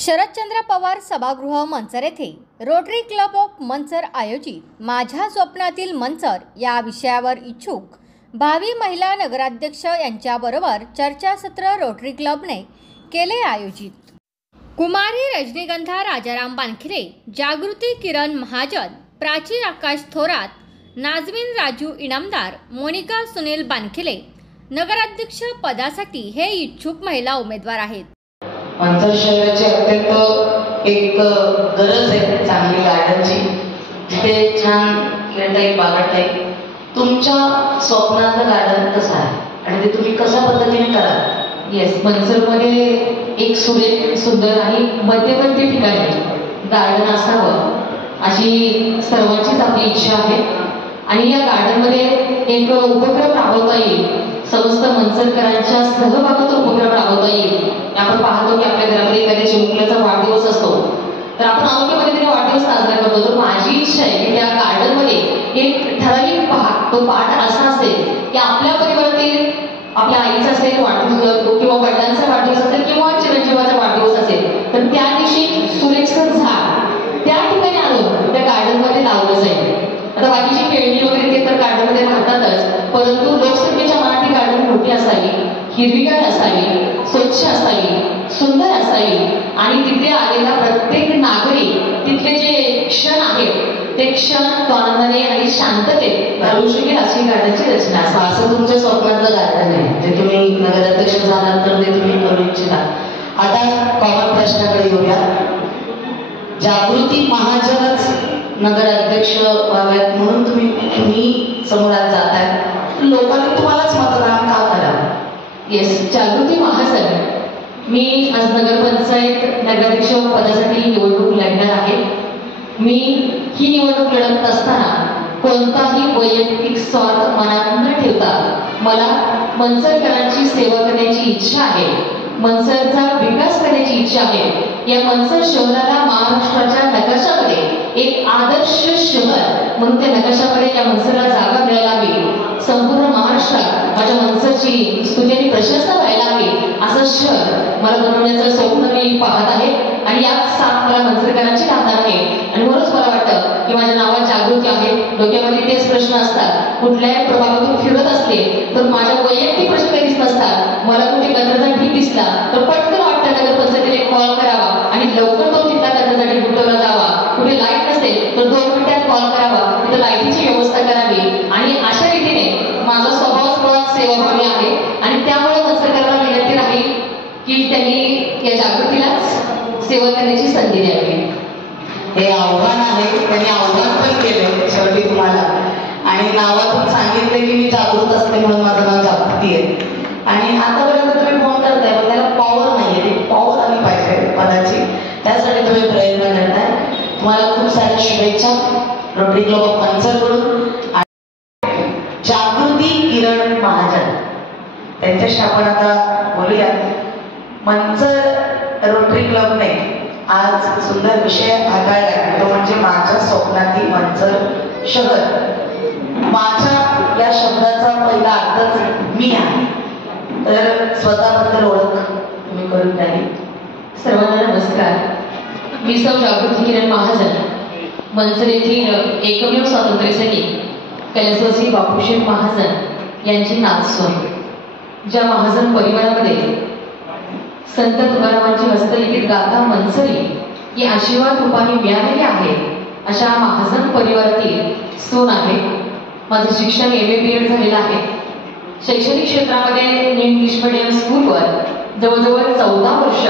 शरदचंद्र पवार सभागृह मंचर येथे rotary club of Manchar आयोजित माझ्या स्वप्नातील मंचर या विषयावर इच्छुक भावी महिला नगराध्यक्ष यांच्याबरोबर चर्चासत्र रोटरी क्लबने केले आयोजित। कुमारी रजनीगंधा राजाराम बानखिरे, जागृती किरण महाजन, प्राची आकाश थोरात, नाजमीन राजू इनामदार, मोनिका सुनील बानखिरे नगराध्यक्ष पदासाठी हे इच्छुक महिला उमेदवार आहेत। मंचर शहराची अत्यंत एक गरज आहे चांगली गार्डनची, जिथे छान खेळता येईल, बागडता येईल। तुमच्या स्वप्नातलं गार्डन कसं आहे आणि ते तुम्ही कशा पद्धतीने कराल? येस, मंचरमध्ये एक सुरेख, सुंदर आणि मध्यवर्ती ठिकाणी गार्डन असावं अशी सर्वांचीच आपली इच्छा आहे। आणि या गार्डनमध्ये एक उपक्रम राबवता येईल, समस्त मंचरकरांच्या सहभागातून उपक्रम राबवता येईल। आपण पाहतो की आपल्या घरामध्ये एखाद्या चिमुकल्याचा वाढदिवस असतो, तर आपण अवघ्या पद्धतीने वाढदिवस साजरा करतो। तर माझी इच्छा आहे की त्या गार्डनमध्ये एक ठराविक तो पाठ असा असेल की आपल्या परिवारातील आपल्या आईचा असेल वाढदिवस किंवा वडिलांचा वाढदिवस असेल किंवा चिरंजीवाचा वाढदिवस असेल, तर त्या दिवशी सुरेखसर झाड त्या ठिकाणी आणून त्या गार्डनमध्ये लावलं जाईल। आता बाकीची खेळणी वगैरे ते तर गार्डनमध्ये राहतातच, परंतु लोकसंख्येच्या मनाची गार्डन मोठी असावी, हिरवीगार असावी, स्वच्छ असावी, सुंदर असावी आणि तिथे आलेला प्रत्येक नागरिक तिथले जे क्षण आहेत ते क्षण तो आनंदाने आणि शांततेत घालवू शकेल अशी गार्डनची रचना असावी। असं तुमच्या स्वप्नातलं गार्डन आहे जे तुम्ही नगराध्यक्ष झाल्यानंतर ते तुम्ही करू इच्छिता। आता कॉमन प्रश्नाकडे येऊया। जागृती महाजनच नगराध्यक्ष व्हाव्यात म्हणून तुम्ही समोरात जाताय, लोकांनी तुम्हालाच मतदान का करावं? येस, जागृती महाजन मी आज नगरपंचायत नगराध्यक्ष पदासाठी निवडणूक लढणार आहे। मी ही निवडणूक लढत असताना कोणताही वैयक्तिक स्वार्थ मनात न ठेवता मला मंचरकरांची सेवा करण्याची इच्छा आहे, मंचरचा विकास करण्याची इच्छा आहे। या मंचर शहराला महाराष्ट्राच्या नकाशामध्ये एक आदर्श शहर म्हणून त्या नकाशामध्ये या मंचरला जागा मिळायला हवी। संपूर्ण महाराष्ट्रात माझ्या मंचरची स्तुती आणि प्रशंसा व्हायला हवी असं शहर मला बनवण्याचं स्वप्न मी पाहत आहे आणि यात साथ मला मंचरकरांची लागणार आहे। आणि म्हणूनच मला वाटतं की माझ्या नावात जागृती आहे। डोक्यामध्ये तेच प्रश्न असतात, कुठल्याही प्रभागातून फिरत असले तर माझ्या वैयक्तिक प्रश्न कधीच नसतात। मला कुठे कचऱ्याचा ढीग दिसला तर पटकन वाटतं नगरपंचायतीने कॉल करावा आणि लवकर तो तिथला कचऱ्याचा ढीग उठवला जावा। कुठे लाईट नसेल तर 2 मिनिटात कॉल करावा, तिथं लाईटीची व्यवस्था करावी। आणि अशा रीतीने माझा स्वभावच मुळात सेवाभावी आहे आणि त्यामुळे मंचरकरांना विनंती राहील की त्यांनी या जागृतीलाच सेवा करण्याची संधी द्यावी। हे आव्हान आहे, त्यांनी आव्हान पण केलं शेवटी तुम्हाला आणि नावातून सांगितलं की मी जागृत असते म्हणून माझं नाव जागृती आहे। आणि आतापर्यंत तुम्ही फोन करताय पण त्याला पॉवर नाहीये, ती पॉवर आली पाहिजे पदाची, त्यासाठी तुम्ही प्रयत्न करताय। तुम्हाला खूप साऱ्या शुभेच्छा रोटरी क्लब ऑफ मंचरकडून। जागृती किरण महाजन त्यांच्याशी आपण आता बोलूयात। मंचर रोटरी क्लबने आज सुंदर विषय हाताळला, तो म्हणजे माझ्या स्वप्नातील मंचर शहर। माझ्या या शब्दाचा पहिला अर्थच मी आहे, तर स्वतःबद्दल ओळख तुम्ही करून द्यावी। सर्वांना नमस्कार, मी सौ जागृती किरण महाजन, मंचर येथील एकमेव स्वातंत्र्य सैनिक कैलासवासी बापूशेठ महाजन यांची नातसून। ज्या महाजन परिवारामध्ये संत तुकारामांची हस्तलिखित गाथा मंचरी ही आशीर्वाद रूपाने मिळालेली आहे, अशा महाजन परिवारातील सून आहे। माझं शिक्षण MA BEd झालेलं आहे। शैक्षणिक क्षेत्रामध्ये इंग्लिश मीडियम स्कूलवर जवळजवळ 14 वर्ष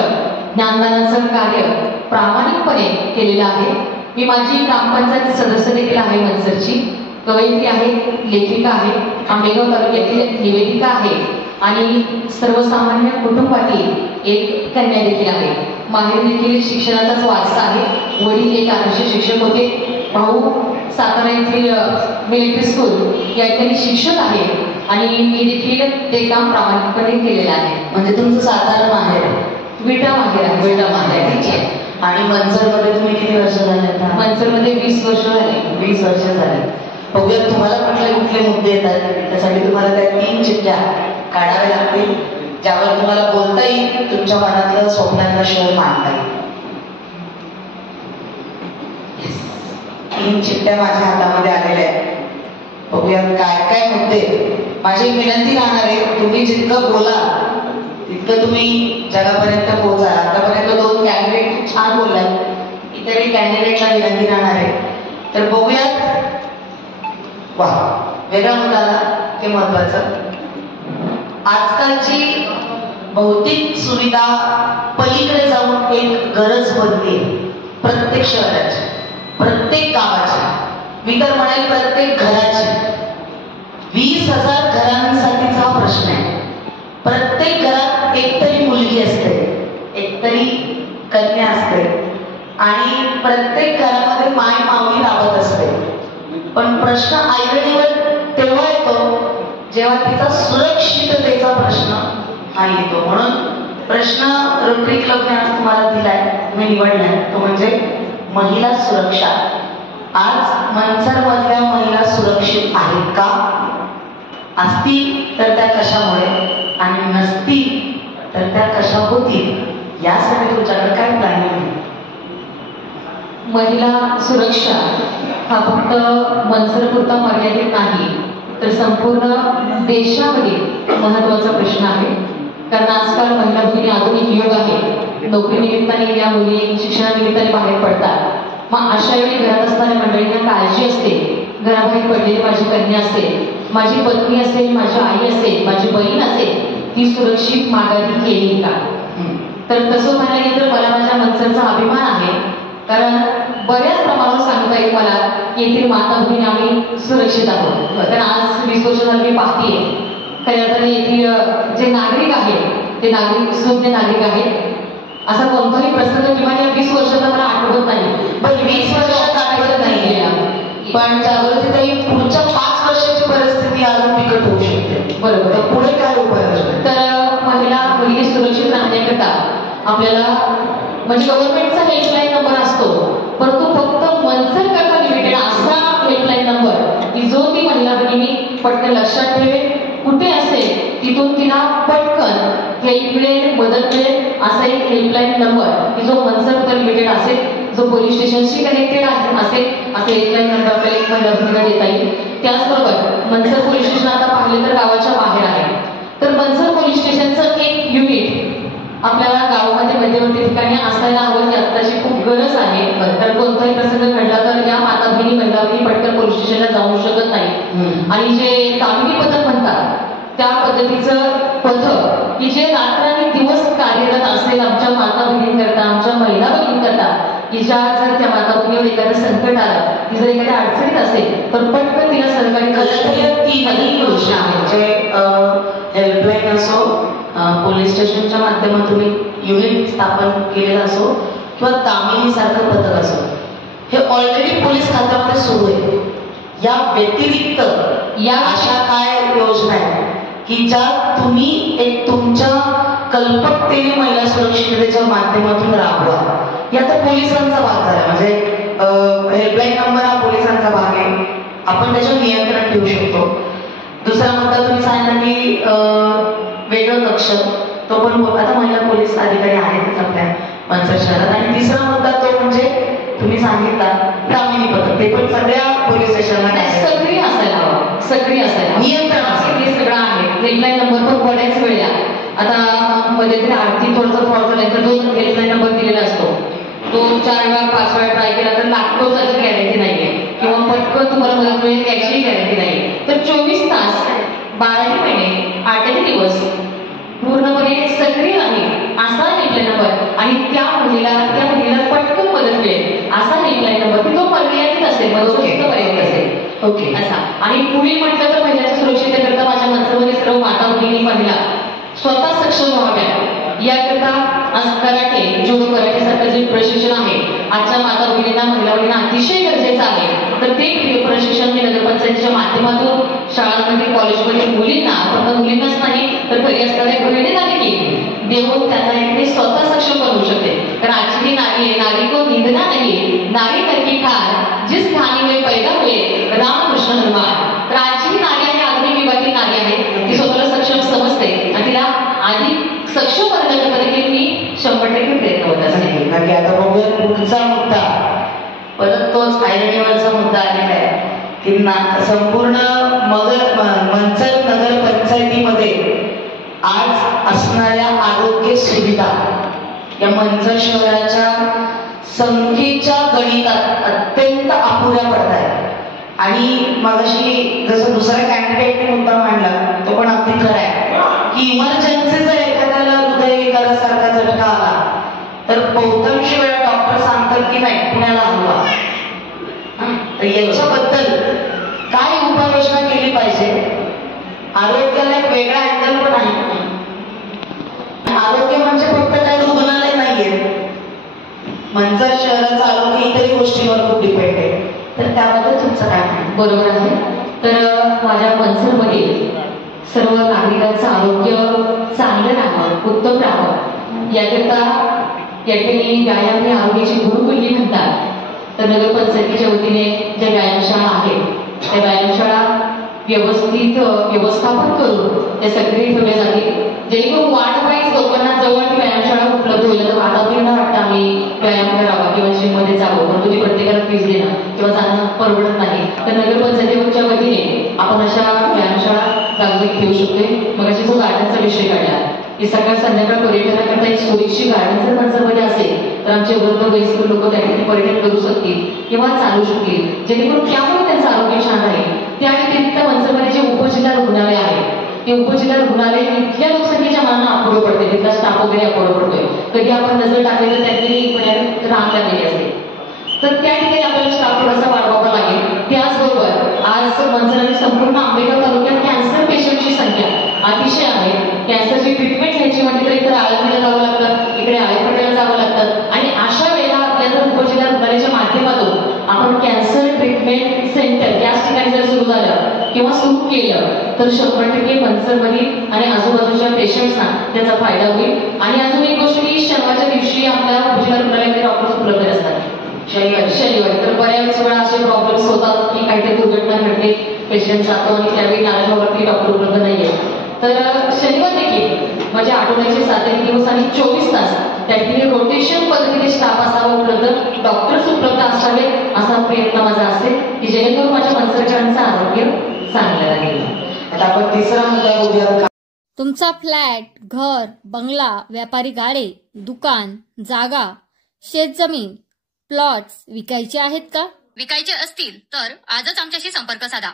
ज्ञानदानाचं कार्य प्रामाणिकपणे केलेलं आहे। मी माझी ग्रामपंचायत सदस्य देखील आहे, मंचरची कवयित्री आहे, लेखिका आहे, आंबेगाव तालुक्यातील निवेदिका आहे आणि सर्वसामान्य कुटुंबातील एक कन्या देखील आहे। माहेर देखील शिक्षणाचाच वारसा आहे। वडील एक आदर्श शिक्षक होते, भाऊ सातारा येथील मिलिटरी स्कूल या ठिकाणी शिक्षक आहे आणि मी देखील ते काम प्रामाणिकपणे केलेलं आहे। म्हणजे तुमचं सातारा माहेर आहे? विटा माहेर आहे। विटा माहेर, ठीक आहे। आणि मंचरमध्ये तुम्ही किती वर्ष झाले? मंचरमध्ये 20 वर्ष झाले। 20 वर्ष झाले। बघूया तुम्हाला कुठले मुद्दे येतात, त्यासाठी तुम्हाला त्या 3 चिठ्ठ्या काढाव्या लागतील ज्यावर तुम्हाला बोलता येईल, तुमच्या मनातलं स्वप्नातलं शहर मांडता येईल। 3 चिठ्ठ्या माझ्या हातामध्ये आलेल्या आहेत. बघूयात काय काय मुद्दे. माझी एक विनंती राहणार आहे, तुम्ही जितकं बोला तितकं तुम्ही जगापर्यंत पोहोचा. आतापर्यंत 2 कॅन्डिडेट छान बोललात, इतरही कॅन्डिडेटला विनंती राहणार आहे. तर बघूयात. वा, वेगळा मुद्दा आला ते महत्वाचं. आजकालची भौतिक सुविधा पलीकडे जाऊन एक गरज बनली प्रत्येक शहराची, प्रत्येक गावाची, मी तर म्हणेल प्रत्येक घराची. 20,000 घरांसाठीचा हा प्रश्न आहे. प्रत्येक घरात एकतरी मुलगी असते, एकतरी कन्या असते आणि प्रत्येक घरामध्ये माय माऊली राबत असते. पण प्रश्न आईवडिलांवर तेव्हा येतो जेव्हा तिचा सुरक्षिततेचा प्रश्न हा येतो. म्हणून प्रश्न रोटरी क्लबने आज तुम्हाला दिलाय, तुम्ही निवडलाय, तो म्हणजे महिला सुरक्षा. आज मनसर मधल्या महिला सुरक्षित आहेत का? असतील तर त्या कशामुळे आणि नसतील तर त्या कशा होतील, यासाठी तुमच्याकडे काय प्लॅनिंग आहे? महिला सुरक्षा हा फक्त मनसरपुरता मर्यादित नाही, तर संपूर्ण देशामध्ये महत्त्वाचा प्रश्न आहे. कारण आजकाल महिला भगिनी, आधुनिक युग आहे, नोकरी निमित्ताने या मुली शिक्षणानिमित्ताने बाहेर पडतात. मग अशा वेळी घरात असणाऱ्या मंडळींना काळजी असते, घराबाहेर पडलेली माझी कन्या असेल, माझी पत्नी असेल, माझी आई असेल, माझी बहीण असेल, ती सुरक्षित माघारी येईल का? तर तसं म्हणायला गेलं तर मला माझ्या मनसरचा अभिमान आहे. कारण बऱ्याच प्रमाणावर सांगता येईल मला की येथील माता भगिनी आम्ही सुरक्षित आहोत. कारण आज 20 वर्ष झाली मी पाहतीये, खऱ्या अर्थाने येथील जे नागरिक आहेत ते नागरिक सुज्ञ नागरिक आहेत. असा कोणताही प्रसंग किंवा या 20 वर्षाचा मला आठवत नाही. पण 20 वर्षात आठवत नाहीये, पण जागृतीताई पुढच्या 5 वर्षाची परिस्थिती अजून बिकट होऊ शकते. बरोबर. तर पुढे काय उपाय असतो? तर महिला मुलगी सुरक्षित राहण्याकरता आपल्याला म्हणजे गव्हर्नमेंटचा हेल्पलाईन नंबर असतो, परंतु फक्त मनसर करता लिमिटेड असा हेल्पलाईन नंबर की जो ती महिला भगिनी पटकन लक्षात ठेवेल, कुठे असेल तिथून तिला पटकन हेल्प मिळेल, मदत मिळेल, असा एक हेल्पलाईन नंबर की जो मनसर लिमिटेड असेल, जो पोलीस स्टेशनशी कनेक्टेड असेल, असे हेल्पलाईन नंबर आपल्याला एक महिला भगिनीला देता येईल. त्याचबरोबर मनसर पोलीस स्टेशन आता पाहिले तर गावाच्या बाहेर आहे, तर मनसर पोलीस स्टेशनचं एक युनिट आपल्याला गावामध्ये मध्यवर्ती ठिकाणी असायला हवं. आत्ताची खूप गरज आहे. तर कोणताही प्रसंग घडला तर या माता भगिनी महिला भगिनी पटकन पोलीस स्टेशनला जाऊ शकत नाही. आणि जे तामिनी पथक म्हणतात त्या पद्धतीचं पथक की जे रात्र दिवस कार्यरत असेल आमच्या माता भगिनींकरता, आमच्या महिला भगिनींकरता, की ज्या जर त्या माता भगिनीवर एखादं संकट आलं, ती जर एखाद्या अडचणीत असेल तर पटकन तिला सहकार्य करण्यासाठी तीनही योजना म्हणजे हेल्पलाईन असो, पोलीस स्टेशनच्या माध्यमातून युनिट स्थापन केलेलं असो किंवा तामिनी सारखं पथक असो, हे ऑलरेडी पोलीस खात्यामध्ये सुरू आहे. या व्यतिरिक्त या अशा काय योजना आहेत की ज्या तुम्ही एक तुमच्या कल्पकतेने महिला सुरक्षिततेच्या माध्यमातून राबवा? यात पोलिसांचा भाग झाला, म्हणजे हेल्पलाईन नंबर हा पोलिसांचा भाग आहे, आपण त्याच्यावर नियंत्रण ठेवू शकतो. दुसरा मुद्दा तुम्ही सांगितला की वेगळं कक्ष, तो पण आता महिला पोलीस अधिकारी आहेतच आपल्या मनसर शहरात. आणि तिसरा मुद्दा तो म्हणजे तुम्ही सांगितला तामिनी पथक, ते पण सगळ्या पोलीस स्टेशनला सक्रिय असायला हवं, सक्रिय असायला नियंत्रण असेल. हे सगळं आहे. हेल्पलाईन नंबर पण बऱ्याच वेळेला आता मध्ये तरी आर्थिक थोडंसं फ्रॉड झालं तर 2 हेल्पलाईन नंबर दिलेला असतो, तो 4 वेळा 5 वेळा ट्राय केला तर लागतोच याची गॅरंटी नाहीये, किंवा पटकन तुम्हाला मदत मिळेल याची गॅरंटी नाही. तर 24 तास 12 महिने 8 दिवस पूर्णपणे सक्रिय आहे असा हेल्पलाईन नंबर, आणि त्या मुलीला पटकन मदत मिळेल असा हेल्पलाईन नंबर, तो मर्यादित असेल, पर्यंत असेल. ओके. असा. आणि पुढील म्हटलं तर महिलांच्या सुरक्षिततेकरता माझ्या मनसरमध्ये सर्व माता भगिनी महिला स्वतः सक्षम व्हाव्या याकरता आज कराटे, जुडो कराटे सारखं जे प्रशिक्षण आहे आजच्या माता भगिनींना, महिला भगिनींना अतिशय गरजेचं आहे. तर ते प्रशिक्षण मी नगरपंचायतीच्या माध्यमातून शाळांमध्ये, कॉलेजमध्ये मुलींना, फक्त मुलींनाच नाही तर घरी असणाऱ्या गृहिणींना देखील देऊन त्यांना एक स्वतः सक्षम बनवू शकते. कारण आजची ही नारी आहे, नारी को निंदना नाही, नारी करकी ठार, जिस ठाणी में पैदा हुए रामकृष्ण हनुमान. तर आजची ही नारी आहे, आधुनिक युगातील नारी आहे, ती स्वतःला सक्षम समजते आणि तिला अधिक सक्षम बनवण्याच्या देखील मी 100% प्रयत्न होत असते. नक्की. आता बघूया पुढचा मुद्दा, परत तोच आयरणीवरचा मुद्दा. मुद्दा आलेला आहे की संपूर्ण मंचर नगर पंचायतीमध्ये आज असणाऱ्या आरोग्य सुविधा या मंचर शहराच्या संख्येच्या गणितात अत्यंत अपुऱ्या पडत आहेत. आणि मगाशी जसं दुसऱ्या कॅन्डिडेटने मुद्दा मांडला तो पण अगदी खरा आहे की इमर्जन्सी जर एखाद्याला हृदयविकारासारखा झटका आला तर बहुतांश वेळा डॉक्टर सांगतात की नाही पुण्याला हलवा. तर याच्याबद्दल काय उपाययोजना केली पाहिजे? आरोग्याला एक वेगळा अँगल पण आहे. आरोग्य म्हणजे फक्त काही रुग्णालय नाहीये. मंचर शहराचं आरोग्य इतरही गोष्टींवर खूप डिपेंड आहे. तर त्याबद्दल तुमचं काय म्हणणं? बरोबर आहे. तर माझ्या मनसरमध्ये सर्व नागरिकांचं आरोग्य चांगलं राहावं, उत्तम राहावं याकरता या ठिकाणी व्यायाम हे आरोग्याची गुरुकुल्ली म्हणतात. तर नगरपंचायतीच्या वतीने ज्या व्यायामशाळा आहेत त्या व्यायामशाळा व्यवस्थित व्यवस्थापन करून ते सक्रिय ठेवल्या जातील, जेणेकरून वार्ड वाईज लोकांना जवळ व्यायामशाळा उपलब्ध होईल. तर वाटावरी न वाटतं आम्ही व्यायाम करावा किंवा जिममध्ये जावं, परंतु ती प्रत्येकाला फीस देणं किंवा जाणं परवडत नाही. तर नगरपंचायतीच्या वतीने आपण अशा व्यायामशाळा जागृत ठेवू शकतोय. मग अशी जो गार्डनचा विषय काढला की सकाळ संध्याकाळ पर्यटनाकरता एक सुरक्षित गार्डन जर मंचरमध्ये असेल तर आमचे वृद्ध वयस्कर लोक त्या ठिकाणी पर्यटन करू शकतील किंवा चालू शकतील, जेणेकरून त्यामुळे त्यांचं आरोग्य छान राहील. त्या व्यतिरिक्त मंचरमध्ये जे उपजिल्हा रुग्णालय आहे ते उपजिल्हा रुग्णालय तिथल्या लोकसंख्येच्या मानानं अपुरं पडते, तिथला स्टाफ वगैरे अपुरं पडतोय. कधी आपण नजर टाकली तर त्यातली पुण्यात रांग लागलेली असते. तर त्या ठिकाणी आपल्याला स्टाफ थोडासा वाढवावा लागेल. त्याचबरोबर आज मंचर संपूर्ण आंबेगाव तालुक्यात कॅन्सर पेशंटची संख्या अतिशय आहे. कॅन्सरची ट्रीटमेंट घ्यायची म्हटली तर इकडे आळंदीला जावं लागतं, इकडे आळेफाट्याला जावं लागतं. आणि अशा वेळेला आपल्या जर उपजिल्हा रुग्णालयाच्या माध्यमातून आपण कॅन्सर ट्रीटमेंट सेंटर याच ठिकाणी जर सुरू झालं किंवा सुरू केलं तर 100% मंचरमधील आणि आजूबाजूच्या पेशंट्सना त्याचा फायदा होईल. आणि अजून एक गोष्ट की शनिवारच्या दिवशी आपल्या उपजिल्हा रुग्णालयामध्ये डॉक्टर्स उपलब्ध असतात शनिवारी. तर बऱ्याच वेळा असे प्रॉब्लेम्स होतात की काहीतरी दुर्घटना घडते, पेशंट जातो आणि त्यावेळी नारायणगाववरती डॉक्टर उपलब्ध नाहीये. तर शनिवार देखील म्हणजे आठवड्याचे 7 दिवस आणि 24 तास त्या ठिकाणी रोटेशन पद्धतीने स्टाफ असावा उपलब्ध, डॉक्टर्स उपलब्ध असावे असा प्रयत्न माझा असेल की जेणेकरून माझ्या मंचरकरांचं आरोग्य चांगलं राहील. आता आपण तिसरा मुद्दा बघूया. तुमचा फ्लॅट, घर, बंगला, व्यापारी गाडे, दुकान, जागा, शेतजमीन, प्लॉट्स विकायचे आहेत का? विकायचे असतील तर आजच आमच्याशी संपर्क साधा.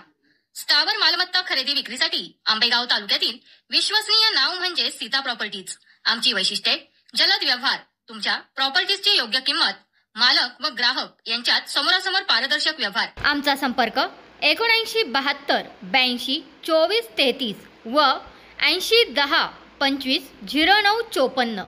स्थावर मालमत्ता खरेदी विक्रीसाठी आंबेगाव तालुक्यातील विश्वसनीय नाव म्हणजे सीता प्रॉपर्टीज. आमची वैशिष्ट्ये: जलद व्यवहार, तुमच्या प्रॉपर्टीजची योग्य किंमत, मालक व ग्राहक यांच्यात समोरासमोर पारदर्शक व्यवहार. आमचा संपर्क 7972 82 24 33 व 80 10 25 09 54.